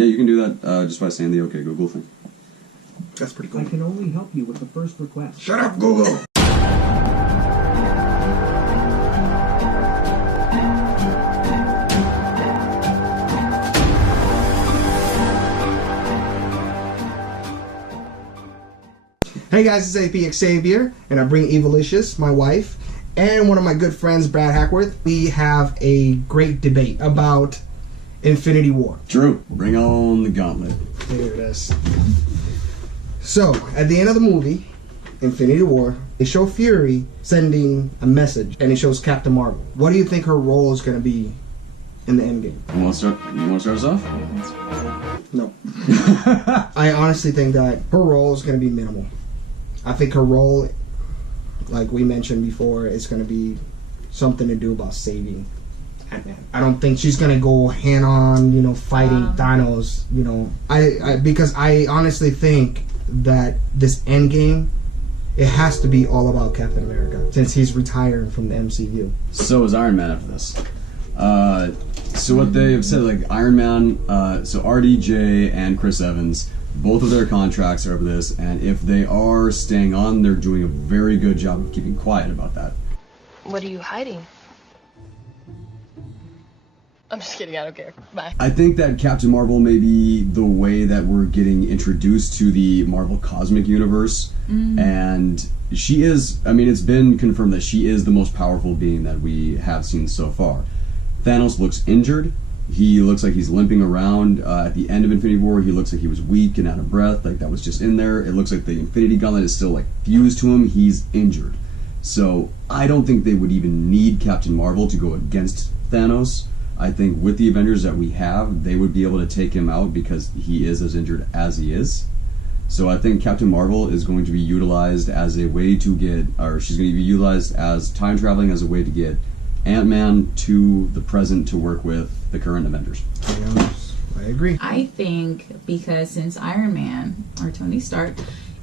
Yeah, you can do that just by saying the OK Google thing. That's pretty cool. I can only help you with the first request. Shut up, Google! Hey guys, it's AP Xavier, and I bring Evilicious, my wife, and one of my good friends, Brad Hackworth. We have a great debate about Infinity War. True. Bring on the gauntlet. There it is. So, at the end of the movie, Infinity War, they show Fury sending a message, and it shows Captain Marvel. What do you think her role is going to be in the endgame? You want to start us off? No. I honestly think that her role is going to be minimal. I think her role, like we mentioned before, is going to be something to do about saving Ant-Man. I don't think she's going to go hand-on, fighting Thanos, because I honestly think that this Endgame, it has to be all about Captain America, since he's retiring from the MCU. So is Iron Man after this. So what they have said, like Iron Man, so RDJ and Chris Evans, both of their contracts are over this, and if they are staying on, they're doing a very good job of keeping quiet about that. What are you hiding? I'm just kidding, I don't care. Bye. I think that Captain Marvel may be the way that we're getting introduced to the Marvel Cosmic Universe, and she is, it's been confirmed that she is the most powerful being that we have seen so far. Thanos looks injured. He looks like he's limping around. At the end of Infinity War, he looks like he was weak and out of breath, like that was just in there. It looks like the Infinity Gauntlet is still fused to him. He's injured. So I don't think they would even need Captain Marvel to go against Thanos. I think with the Avengers that we have, they would be able to take him out because he is as injured as he is. So I think Captain Marvel is going to be utilized as a way to get, or she's going to be utilized as time traveling as a way to get Ant-Man to the present to work with the current Avengers. I agree. I think because since Iron Man, or Tony Stark,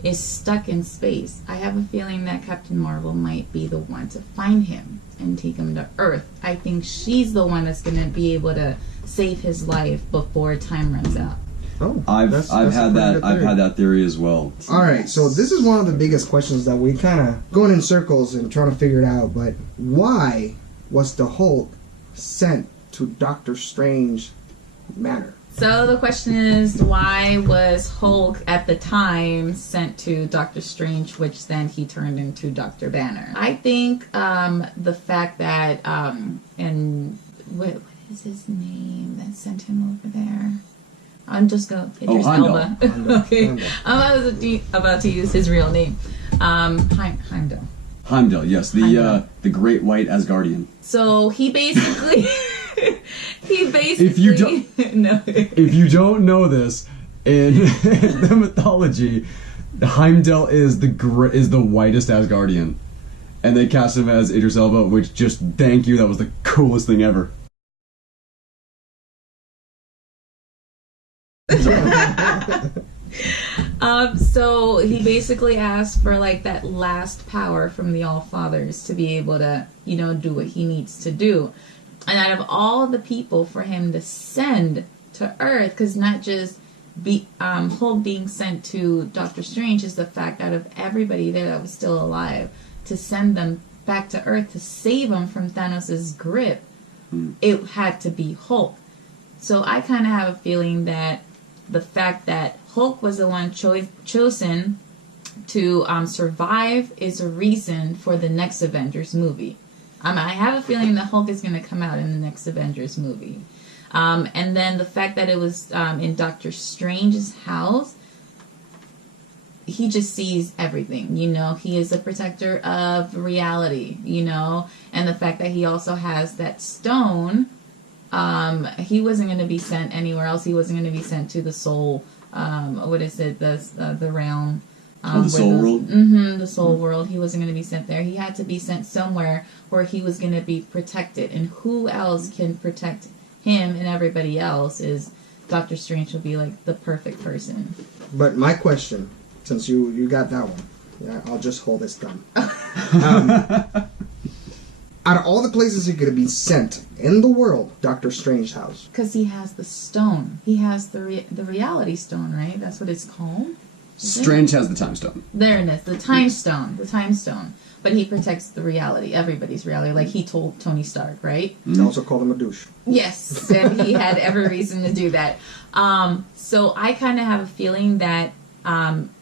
is stuck in space, I have a feeling that Captain Marvel might be the one to find him and take him to Earth. I think she's the one that's going to be able to save his life before time runs out. Oh, I've had that theory as well. All right, so this is one of the biggest questions that we kind of going in circles and trying to figure it out. But why was the Hulk sent to Doctor Strange Manor? So the question is, why was Hulk at the time sent to Doctor Strange, which then he turned into Dr. Banner? I think the fact that and what is his name that sent him over there? I'm just going Idris Elba. Okay, I was about to use his real name, Heimdall. Heimdall, yes, the Great White Asgardian. So he basically. If you don't know this, in the mythology, Heimdall is the whitest Asgardian, and they cast him as Idris Elba, which just thank you, that was the coolest thing ever. So he basically asked for that last power from the All-Fathers to be able to, do what he needs to do. And out of all the people for him to send to Earth, because not just Hulk being sent to Doctor Strange, is the fact out of everybody there that was still alive, to send them back to Earth to save them from Thanos' grip, it had to be Hulk. So I kind of have a feeling that the fact that Hulk was the one chosen to survive is a reason for the next Avengers movie. I have a feeling that Hulk is going to come out in the next Avengers movie. And then the fact that it was in Doctor Strange's house, he just sees everything, He is a protector of reality, And the fact that he also has that stone, he wasn't going to be sent anywhere else. He wasn't going to be sent to the soul, the realm. The soul world? The soul world. He wasn't going to be sent there. He had to be sent somewhere where he was going to be protected. And who else can protect him and everybody else is Doctor Strange will be the perfect person. But my question, since you got that one, I'll just hold this thumb. Out of all the places he could have been sent in the world, Doctor Strange's house. Because he has the stone. He has the reality stone, right? That's what it's called. Strange has the time stone. There it is, the time stone. The time stone. But he protects the reality, everybody's reality, like he told Tony Stark, right? They also called him a douche. Yes, and he had every reason to do that. So I kind of have a feeling that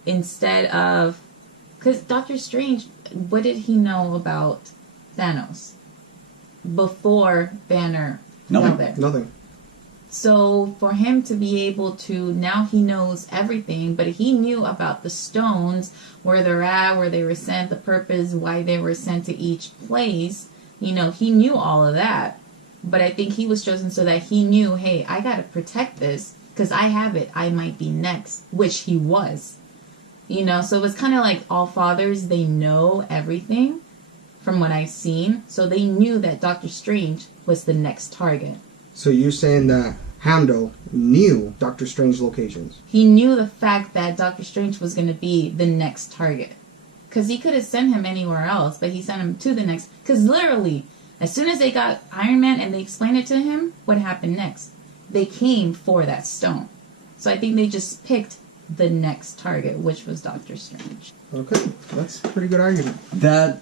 instead of... Because Doctor Strange, what did he know about Thanos before Banner fell there? Nothing. So for him to be able to, now he knows everything, but he knew about the stones, where they're at, where they were sent, the purpose, why they were sent to each place. You know, he knew all of that. But I think he was chosen so that he knew, hey, I got to protect this because I have it. I might be next, which he was. You know, so it's kind of like All Fathers, they know everything from what I've seen. So they knew that Doctor Strange was the next target. So you're saying that Hamdo knew Doctor Strange's locations? He knew the fact that Doctor Strange was going to be the next target. Because he could have sent him anywhere else, but he sent him to the next. Because literally, as soon as they got Iron Man and they explained it to him, what happened next? They came for that stone. So I think they just picked the next target, which was Doctor Strange. Okay, that's a pretty good argument. That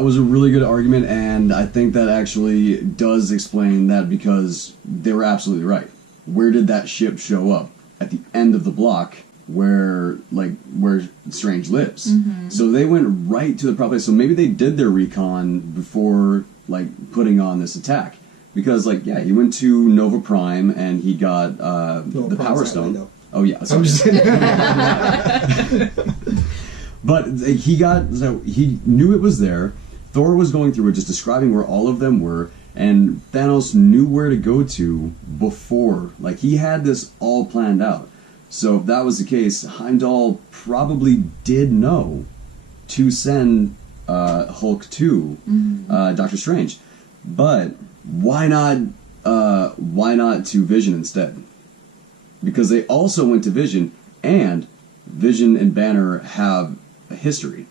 was a really good argument, and I think that actually does explain that because they were absolutely right. Where did that ship show up? At the end of the block where Strange lives. Mm-hmm. So they went right to the proper place. So maybe they did their recon before putting on this attack. Because he went to Nova Prime and he got the Power Stone. Oh yeah, sorry. I'm just But he knew it was there. Thor was going through it, just describing where all of them were, and Thanos knew where to go to before. He had this all planned out. So if that was the case, Heimdall probably did know to send Hulk to Doctor Strange. But why not to Vision instead? Because they also went to Vision, and Vision and Banner have a history.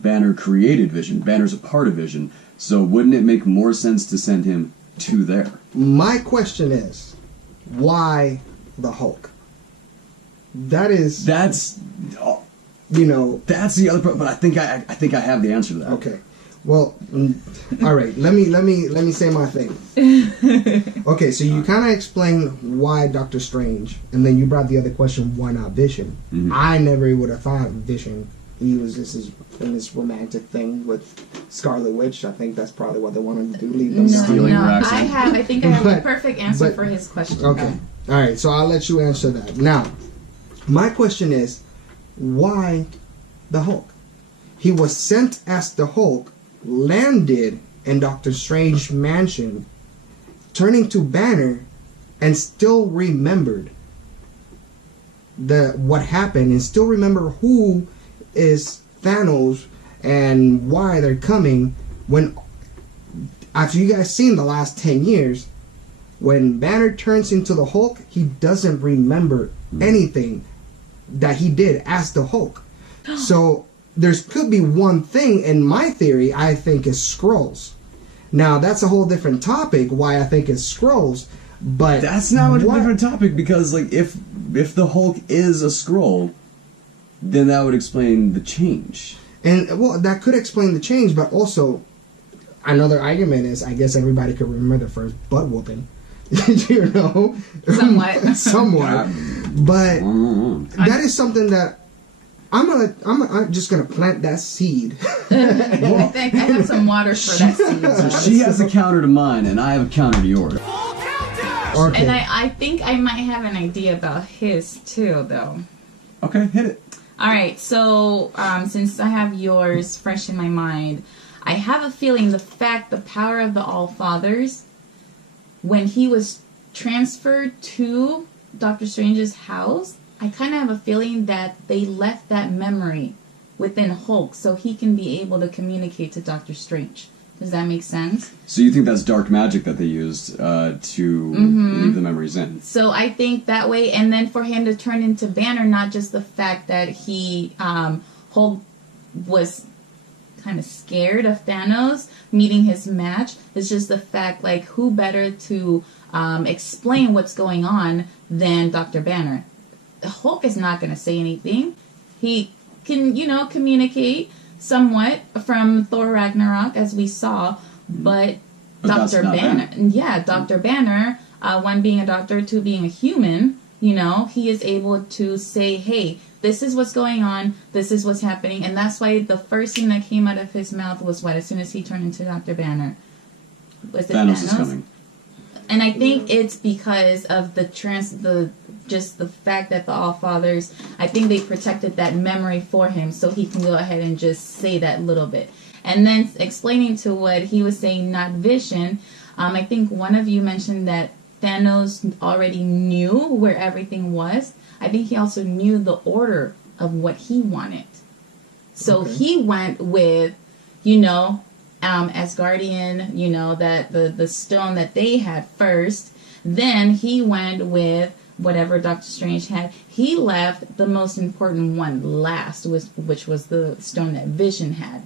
Banner created Vision. Banner's a part of Vision. So wouldn't it make more sense to send him to there? My question is, why the Hulk? That's the other part. But I think I have the answer to that. Okay. Well, all right. Let me say my thing. Okay, so you kind of explained why Doctor Strange, and then you brought the other question, why not Vision? Mm-hmm. I never would have thought Vision. He was in this romantic thing with Scarlet Witch. I think that's probably what they wanted to do. Leave them stealing her accent. I think I have a perfect answer for his question. Okay. All right. So I'll let you answer that. Now, my question is, why the Hulk? He was sent as the Hulk, landed in Doctor Strange's mansion, turning to Banner, and still remembered what happened, and still remember who is Thanos and why they're coming. When after you guys seen the last 10 years, when Banner turns into the Hulk, he doesn't remember anything that he did as the Hulk. So there could be one thing, in my theory, I think is Skrulls. Now, that's a whole different topic, why I think it's Skrulls, but... That's not a different topic, because, if the Hulk is a Skrull, then that would explain the change. And, well, that could explain the change, but also, another argument is, I guess everybody could remember their first butt whooping. You know? Somewhat. But that is something that I'm just gonna plant that seed. I have some water for that seed. So she has a counter to mine, and I have a counter to yours. Okay. And I think I might have an idea about his too, though. Okay, hit it. All right. So since I have yours fresh in my mind, I have a feeling the power of the All Fathers, when he was transferred to Doctor Strange's house, I kind of have a feeling that they left that memory within Hulk so he can be able to communicate to Doctor Strange. Does that make sense? So you think that's dark magic that they used to leave the memories in? So I think that way, and then for him to turn into Banner, not just the fact that he Hulk was kind of scared of Thanos meeting his match. It's just the fact, like, who better to explain what's going on than Dr. Banner? Hulk is not going to say anything. He can, communicate somewhat from Thor Ragnarok, as we saw, but Dr. Banner, Dr. Banner, one being a doctor, two being a human, he is able to say, hey, this is what's going on, this is what's happening, and that's why the first thing that came out of his mouth was what, as soon as he turned into Dr. Banner? Was it Thanos? Is coming. And I think it's because of the fact that the Allfathers, I think they protected that memory for him so he can go ahead and just say that little bit. And then explaining to what he was saying, not Vision, I think one of you mentioned that Thanos already knew where everything was. I think he also knew the order of what he wanted. So he went with, Asgardian, that the stone that they had first. Then he went with whatever Doctor Strange had. He left the most important one last, which was the stone that Vision had.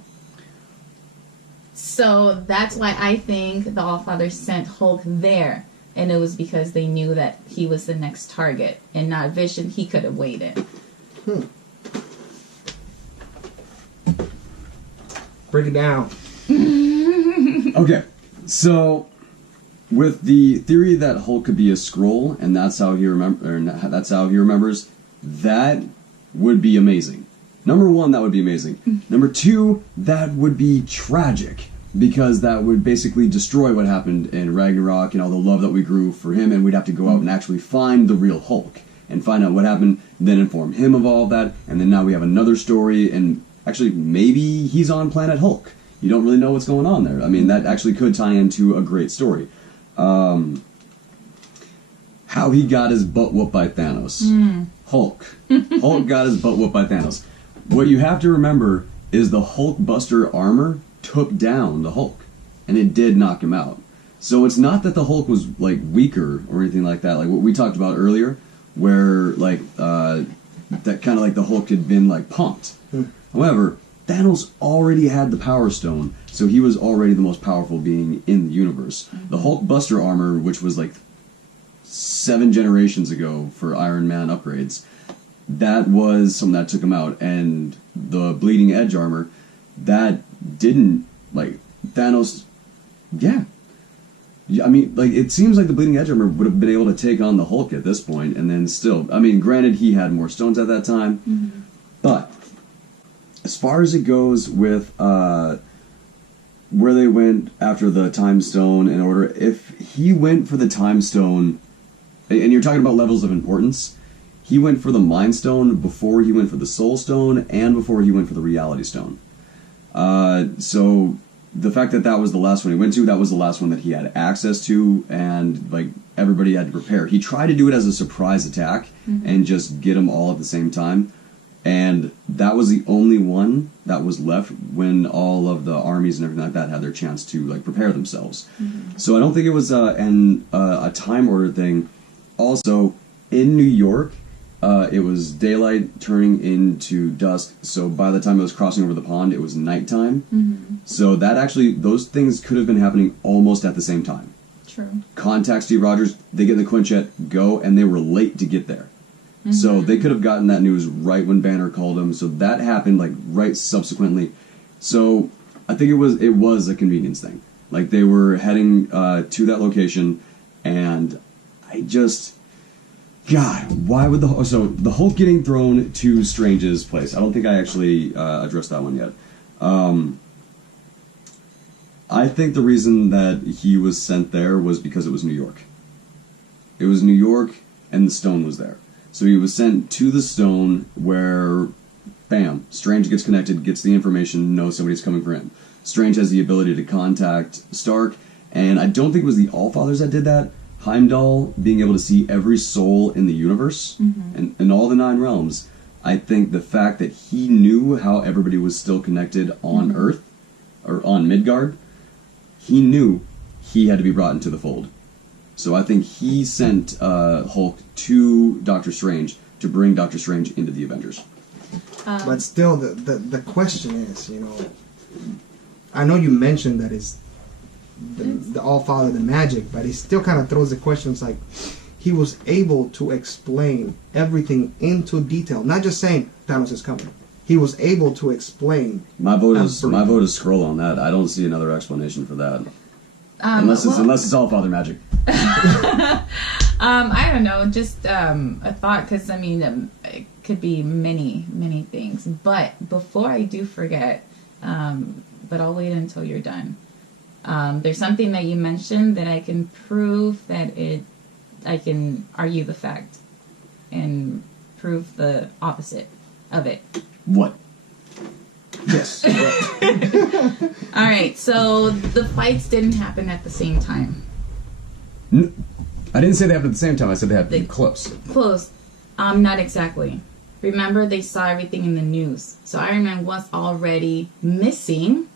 So that's why I think the Allfather sent Hulk there. And it was because they knew that he was the next target and not Vision. He could have waited. Break it down. Okay, so with the theory that Hulk could be a Skrull, and that's how he remembers, that would be amazing. Number one, that would be amazing. Number two, that would be tragic, because that would basically destroy what happened in Ragnarok and all the love that we grew for him, and we'd have to go out and actually find the real Hulk and find out what happened, then inform him of all of that, and then now we have another story, and actually maybe he's on Planet Hulk. You don't really know what's going on there. I mean, that actually could tie into a great story. How he got his butt whooped by Thanos. Hulk got his butt whooped by Thanos. What you have to remember is the Hulk Buster armor took down the Hulk, and it did knock him out. So it's not that the Hulk was like weaker or anything like that, like what we talked about earlier, where like that kind of like the Hulk had been like pumped. However, Thanos already had the Power Stone, so he was already the most powerful being in the universe. The Hulk Buster armor, which was like 7 generations ago for Iron Man upgrades, that was something that took him out. And the Bleeding Edge armor, that didn't, like, Thanos, I mean, like, it seems like the Bleeding Edge armor would have been able to take on the Hulk at this point, and then still, I mean, granted, he had more stones at that time, but as far as it goes with where they went after the Time Stone in order, if he went for the Time Stone, and you're talking about levels of importance, he went for the Mind Stone before he went for the Soul Stone and before he went for the Reality Stone. So the fact that that was the last one he went to, that was the last one that he had access to, and like everybody had to prepare. He tried to do it as a surprise attack and just get them all at the same time. And that was the only one that was left when all of the armies and everything like that had their chance to like prepare themselves. So I don't think it was a time order thing. Also, in New York, it was daylight turning into dusk. So by the time it was crossing over the pond, it was nighttime. So that actually, those things could have been happening almost at the same time. True. Contact Steve Rogers, they get in the Quinjet, go, and they were late to get there. So they could have gotten that news right when Banner called him. So that happened like right subsequently. So I think it was a convenience thing. Like they were heading to that location, and I just, God, why would the Hulk getting thrown to Strange's place? I don't think I actually addressed that one yet. I think the reason that he was sent there was because it was New York. It was New York, and the stone was there. So he was sent to the stone where, bam, Strange gets connected, gets the information, knows somebody's coming for him. Strange has the ability to contact Stark, and I don't think it was the Allfathers that did that. Heimdall being able to see every soul in the universe and all the 9 realms. I think the fact that he knew how everybody was still connected on Earth, or on Midgard, he knew he had to be brought into the fold. So I think he sent Hulk to Doctor Strange to bring Doctor Strange into the Avengers. But still, the question is, I know you mentioned that it's the All-Father, the magic, but it still kind of throws the questions like, he was able to explain everything into detail, not just saying Thanos is coming. He was able to explain. My vote is scroll on that. I don't see another explanation for that. Unless it's All-Father magic. I don't know, just a thought, because I mean, it could be many things. But before I do forget, but I'll wait until you're done. There's something that you mentioned that I can prove that I can argue the fact and prove the opposite of it. What? Yes. All right, so the fights didn't happen at the same time. I didn't say they happened at the same time. I said they had to be close. Close. Not exactly. Remember, they saw everything in the news. So Iron Man was already missing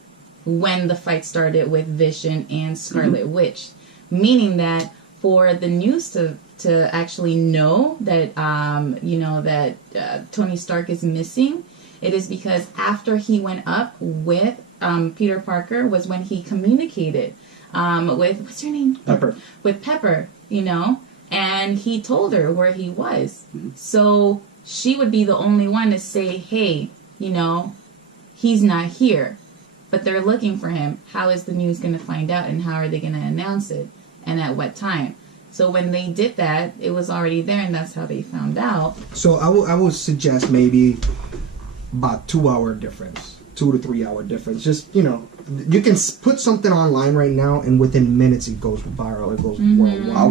when the fight started with Vision and Scarlet Witch. Meaning that for the news to actually know that, Tony Stark is missing, it is because after he went up with Peter Parker was when he communicated with, what's her name? Pepper. With Pepper, and he told her where he was. So she would be the only one to say, hey, he's not here, but they're looking for him. How is the news going to find out, and how are they going to announce it, and at what time? So when they did that, it was already there, and that's how they found out. So I would suggest maybe about 2 hour difference, 2 to 3 hour difference. Just, you can put something online right now, and within minutes it goes viral. It goes worldwide. I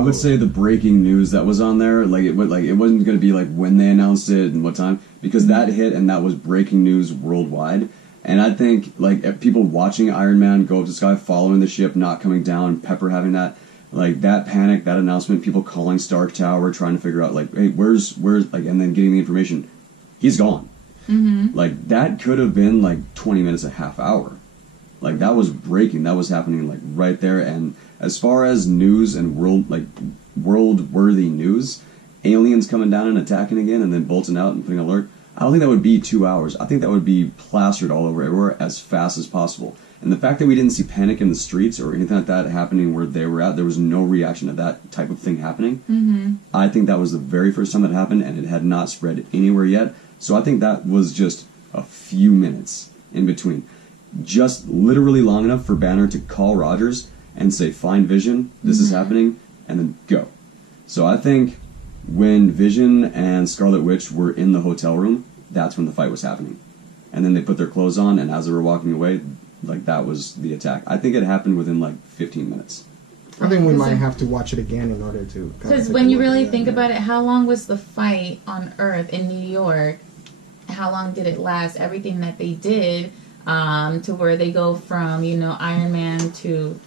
would say the breaking news that was on there, it wasn't going to be like when they announced it and what time, because that hit and that was breaking news worldwide. And I think people watching Iron Man go up to the sky, following the ship, not coming down, Pepper having that panic, that announcement, people calling Stark Tower, trying to figure out hey, where's and then getting the information, he's gone. That could have been 20 minutes, a half hour. That was breaking. That was happening right there. And as far as news and world-worthy news, aliens coming down and attacking again and then bolting out and putting an alert, I don't think that would be 2 hours. I think that would be plastered all over everywhere as fast as possible. And the fact that we didn't see panic in the streets or anything like that happening where they were at, there was no reaction to that type of thing happening. I think that was the very first time that happened, and it had not spread anywhere yet. So I think that was just a few minutes in between. Just literally long enough for Banner to call Rogers and say, find Vision, this is happening, and then go. So I think when Vision and Scarlet Witch were in the hotel room, that's when the fight was happening. And then they put their clothes on, and as they were walking away, that was the attack. I think it happened within 15 minutes. I think we might have to watch it again in order to... Because when you really think about it, how long was the fight on Earth in New York? How long did it last? Everything that they did to where they go from, Iron Man to...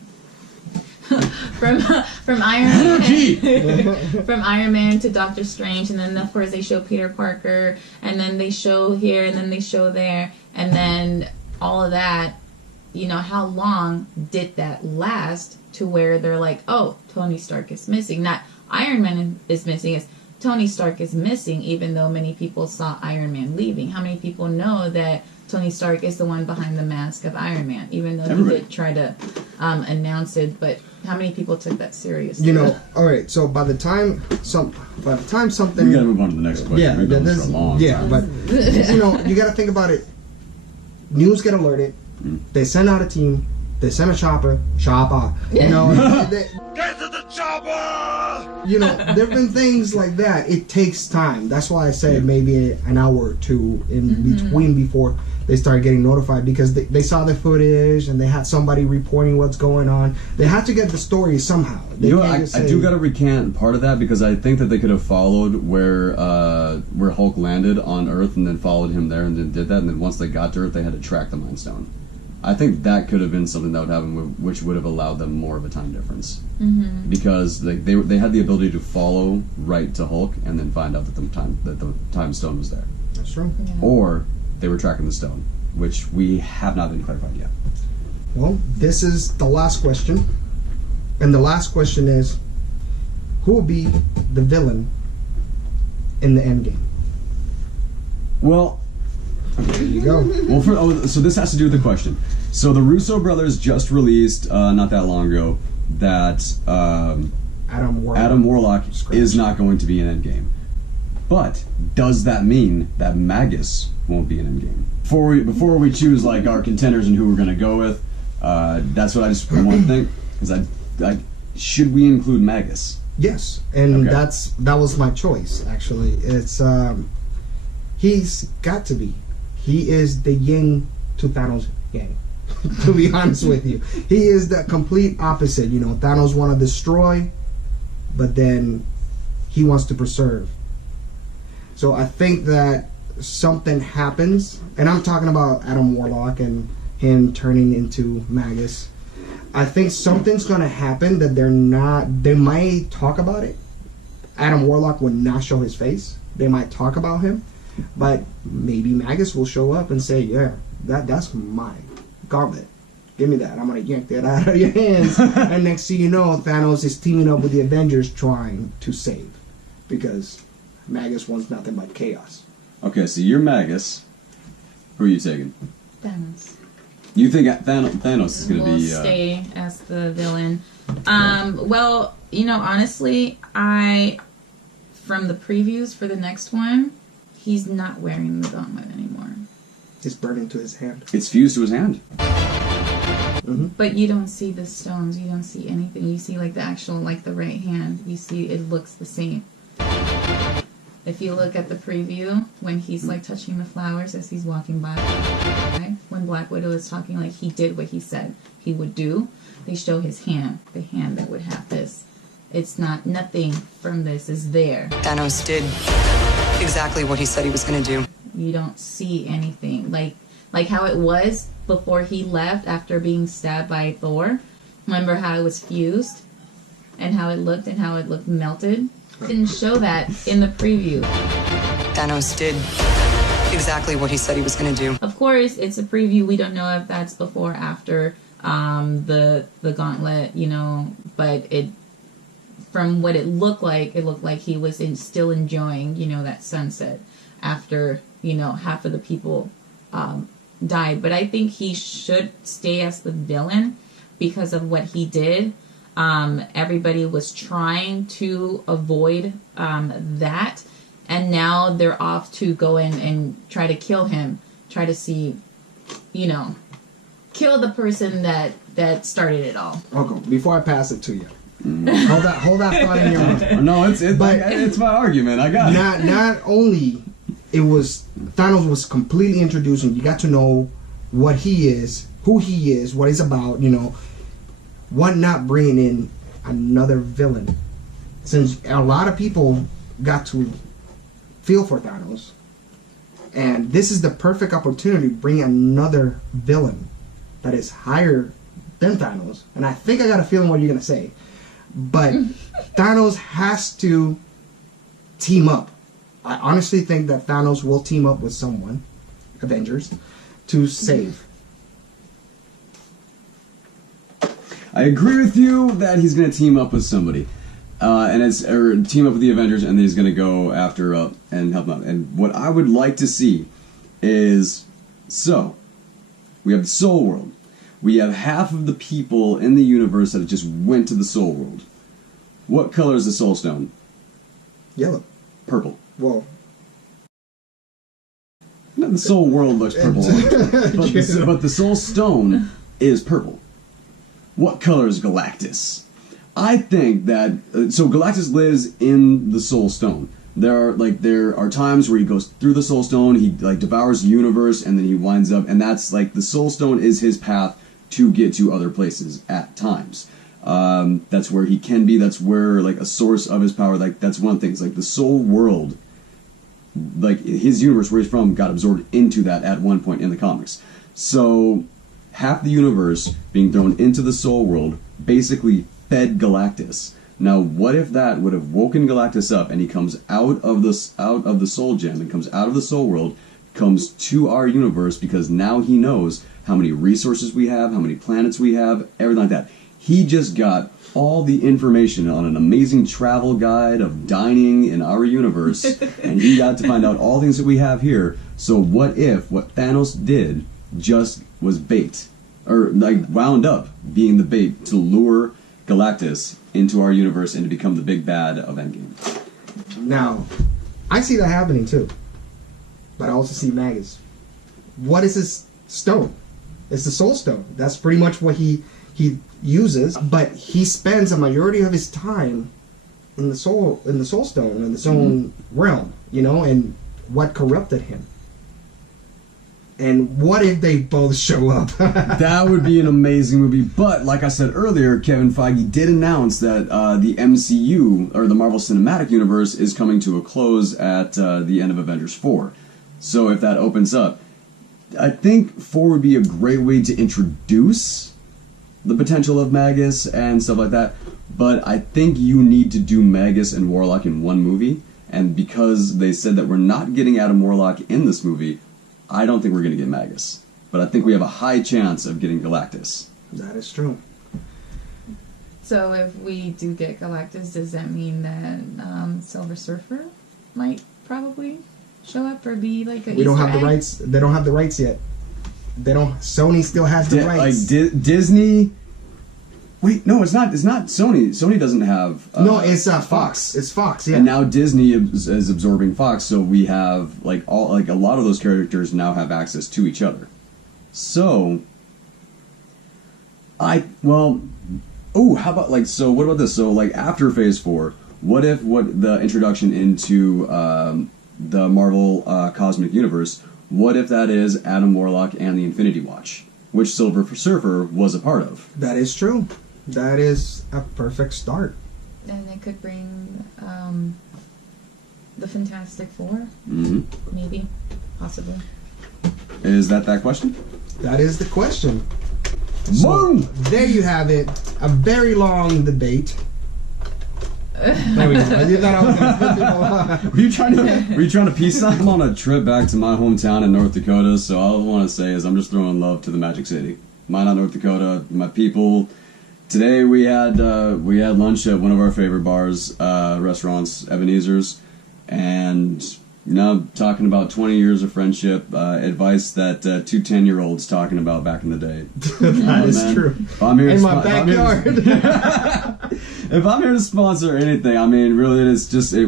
from Iron Man from Iron Man to Doctor Strange, and then of course they show Peter Parker, and then they show here, and then they show there, and then all of that. How long did that last to where they're like, oh, Tony Stark is missing? Not Iron Man is missing, it's Tony Stark is missing, even though many people saw Iron Man leaving. How many people know that Tony Stark is the one behind the mask of Iron Man, even though he did try to announce it, but how many people took that seriously? All right, so by the time something... We gotta move on to the next question. Yeah, We've done this for a long time. but, you gotta think about it. News get alerted. They send out a team. They send a chopper. Get to the chopper! There have been things like that. It takes time. That's why I said maybe an hour or two in between before they started getting notified, because they saw the footage and they had somebody reporting what's going on. They had to get the story somehow. I do got to recant part of that, because I think that they could have followed where Hulk landed on Earth and then followed him there and then did that, and then once they got to Earth they had to track the Mind Stone. I think that could have been something that would happen, which would have allowed them more of a time difference, because they had the ability to follow right to Hulk and then find out that the time stone was there. That's true. Yeah. Or they were tracking the stone, which we have not been clarified yet. Well, this is the last question, and the last question is, who will be the villain in the Endgame? Well, There you go. Well, so this has to do with the question. So the Russo brothers just released not that long ago that Adam Warlock is not going to be in Endgame. But does that mean that Magus won't be in Endgame? Before we choose like our contenders and who we're going to go with, that's what I just want to think. Is should we include Magus? Yes, and Okay. that was my choice. Actually, it's he's got to be. He is the yin to Thanos' yang. To be honest with you, he is the complete opposite. You know, Thanos want to destroy, but then he wants to preserve. So I think that something happens, and I'm talking about Adam Warlock and him turning into Magus. I think something's gonna happen that they might talk about it. Adam Warlock would not show his face. They might talk about him, but maybe Magus will show up and say, yeah, that's my gauntlet. Give me that. I'm gonna yank that out of your hands. And next thing you know, Thanos is teaming up with the Avengers trying to save. Because Magus wants nothing but chaos. Okay, so you're Magus. Who are you taking? Thanos. You think Thanos is going to Will be... stay as the villain. Well, you know, honestly, from the previews for the next one, he's not wearing the gauntlet anymore. It's burning to his hand. It's fused to his hand. Mm-hmm. But you don't see the stones. You don't see anything. You see like the actual, like the right hand. You see it looks the same. If you look at the preview, when he's like touching the flowers as he's walking by, right? When Black Widow is talking, like he did what he said he would do, they show his hand, the hand that would have this. It's not, nothing from this is there. Thanos did exactly what he said he was going to do. You don't see anything. Like how it was before he left after being stabbed by Thor. Remember how it was fused? And how it looked melted? Didn't show that in the preview. Thanos did exactly what he said he was going to do. Of course, it's a preview. We don't know if that's before or after the gauntlet, you know, but it, from what it looked like he was still enjoying, you know, that sunset after, you know, half of the people died. But I think he should stay as the villain because of what he did. Everybody was trying to avoid that, and now they're off to go in and try to kill him, try to see, you know, kill the person that started it all. Okay, before I pass it to you, hold that thought in your mind. No, it's my argument. I got it. Not only it was Thanos was completely introduced, and you got to know what he is, who he is, what he's about, you know. What not bringing in another villain? Since a lot of people got to feel for Thanos, and this is the perfect opportunity to bring another villain that is higher than Thanos. And I think I got a feeling what you're gonna say, but Thanos has to team up. I honestly think that Thanos will team up with someone, Avengers, to save. I agree with you that he's going to team up with somebody, or team up with the Avengers, and then he's going to go after and help them out. And what I would like to see is, so we have the Soul World. We have half of the people in the universe that just went to the Soul World. What color is the Soul Stone? Yellow. Purple. Well, No, the Soul World looks purple, but the Soul Stone is purple. What color is Galactus? I think that so Galactus lives in the Soul Stone. There are times where he goes through the Soul Stone, he like devours the universe, and then he winds up, and that's like the Soul Stone is his path to get to other places at times. That's where he can be. That's where like a source of his power. Like that's one of the things. Like the Soul World, like his universe where he's from, got absorbed into that at one point in the comics. So half the universe being thrown into the Soul World basically fed Galactus. Now, what if that would have woken Galactus up, and he comes out of the Soul Gem and comes out of the Soul World, comes to our universe because now he knows how many resources we have, how many planets we have, everything like that. He just got all the information on an amazing travel guide of dining in our universe, and and he got to find out all things that we have here. So what if what Thanos did just was bait, or like wound up being the bait to lure Galactus into our universe and to become the big bad of Endgame? Now, I see that happening too, but I also see Magus. What is this stone? It's the Soul Stone. That's pretty much what he uses, but he spends a majority of his time in the Soul Stone, in its own realm, you know, and what corrupted him. And what if they both show up? That would be an amazing movie. But like I said earlier, Kevin Feige did announce that the MCU, or the Marvel Cinematic Universe, is coming to a close at the end of Avengers 4. So if that opens up, I think 4 would be a great way to introduce the potential of Magus and stuff like that. But I think you need to do Magus and Warlock in one movie. And because they said that we're not getting Adam Warlock in this movie, I don't think we're going to get Magus. But I think we have a high chance of getting Galactus. That is true. So if we do get Galactus, does that mean that Silver Surfer might probably show up or be like a We don't Easter have the egg? rights. They don't have the rights yet. They don't. Sony still has the rights. Disney. Wait, no, it's not. It's not Sony. Sony doesn't have. No, it's Fox. It's Fox. Yeah. And now Disney is absorbing Fox, so we have a lot of those characters now have access to each other. So, how about what about this? So, like after Phase 4, what if the introduction into the Marvel Cosmic Universe? What if that is Adam Warlock and the Infinity Watch, which Silver Surfer was a part of? That is true. That is a perfect start. And it could bring the Fantastic Four, Mm-hmm. maybe, possibly. Is that question? That is the question. Boom! There you have it. A very long debate. There we go. I thought I was going to flip it all. Were you trying to peace sign? I'm on a trip back to my hometown in North Dakota, so all I want to say is I'm just throwing love to the Magic City. Minot, North Dakota, my people. Today we had lunch at one of our favorite bars, restaurants, Ebenezer's, and talking about 20 years of friendship, advice that two 10-year-olds talking about back in the day. That is true. If I'm here In to my backyard. If I'm here to sponsor anything, I mean, really, it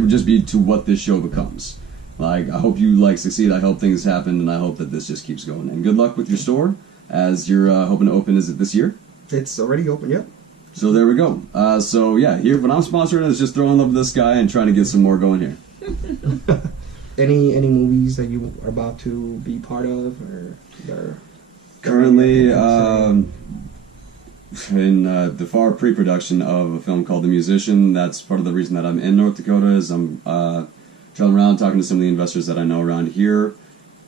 would just be to what this show becomes. Like, I hope you succeed. I hope things happen, and I hope that this just keeps going. And good luck with your store, as you're hoping to open. Is it this year? It's already open. Yep. So there we go. Here, what I'm sponsoring is just throwing love to this guy and trying to get some more going here. Any movies that you are about to be part of, or Currently, in the far pre-production of a film called The Musician. That's part of the reason that I'm in North Dakota. Is I'm traveling around talking to some of the investors that I know around here,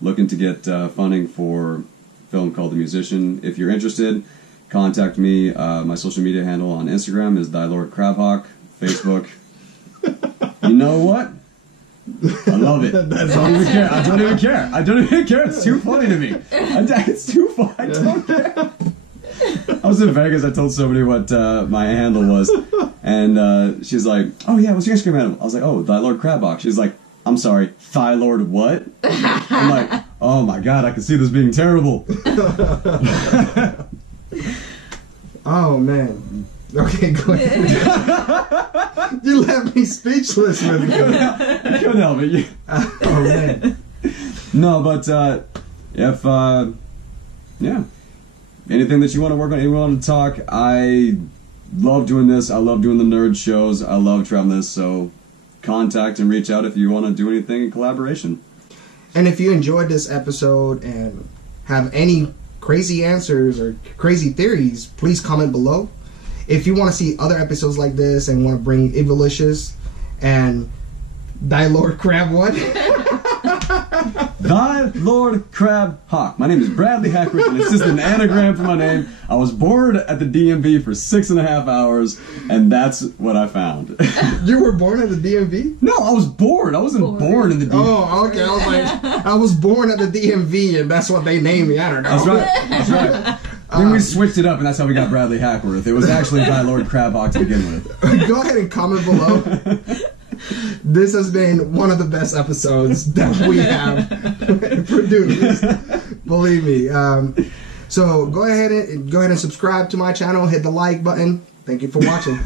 looking to get funding for a film called The Musician. If you're interested, contact me. My social media handle on Instagram is Lord Crabhawk. Facebook. You know what? I love it. I don't even care. I don't even care. It's too funny to me. It's too funny. I don't care. I was in Vegas. I told somebody what my handle was, and she's like, "Oh yeah, what's your Instagram handle?" I was like, "Oh, Lord Crabbox." She's like, "I'm sorry, Lord what?" I'm like, "Oh my god, I can see this being terrible." Oh man. Okay, go ahead. You left me speechless with you. I couldn't help it. Oh man. No, but anything that you want to work on, anyone want to talk, I love doing this. I love doing the nerd shows. I love traveling this. So contact and reach out if you want to do anything in collaboration. And if you enjoyed this episode and have any crazy answers or crazy theories, please comment below. If you want to see other episodes like this and want to bring Evilicious and Thy Lord Crab what? Thy Lord Crab Hawk. My name is Bradley Hackworth, and it's just an anagram for my name. I was bored at the DMV for 6.5 hours, and that's what I found. You were born at the DMV? No, I was bored. I wasn't born in the DMV. Oh, okay. I was like, I was born at the DMV, and that's what they named me. I don't know. That's right. That's right. Then we switched it up, and that's how we got Bradley Hackworth. It was actually Thy Lord Crab Hawk to begin with. Go ahead and comment below. This has been one of the best episodes that we have produced. Believe me. So go ahead and subscribe to my channel. Hit the like button. Thank you for watching.